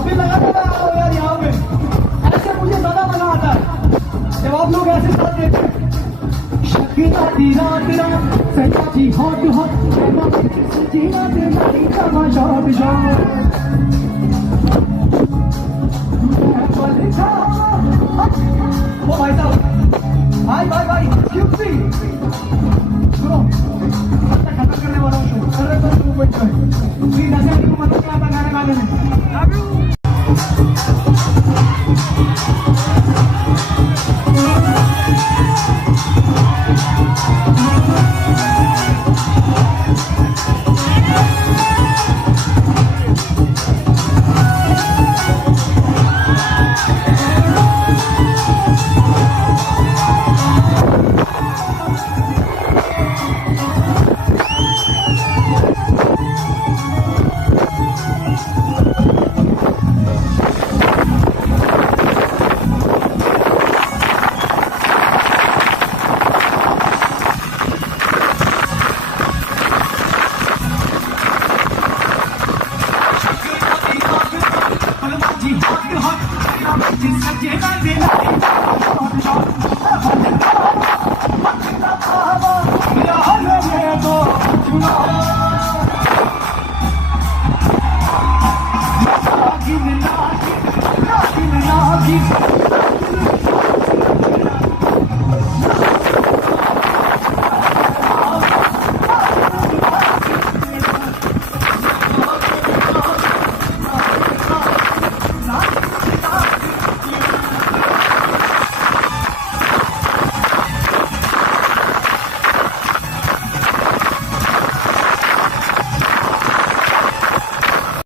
अभी लगा था यार यहाँ पे ऐसे मुझे ज्यादा मजा आता है जब आप लोग ऐसे साथ देते हैं शकीला दीरा दीरा सच्ची हॉट हॉट जीना देना तमाशा बिजा ओ भाई साहब भाई एक्सक्यूज मी सुनो खत्म करने वाला हूँ शो कर रहे हो तुम बैठ जाओ प्लीज ऐसे नहीं मत करो अपना गाना गाने में love you hot, hot, hot, hot, hot, hot, hot, hot, hot, hot, hot, hot, hot, hot, hot,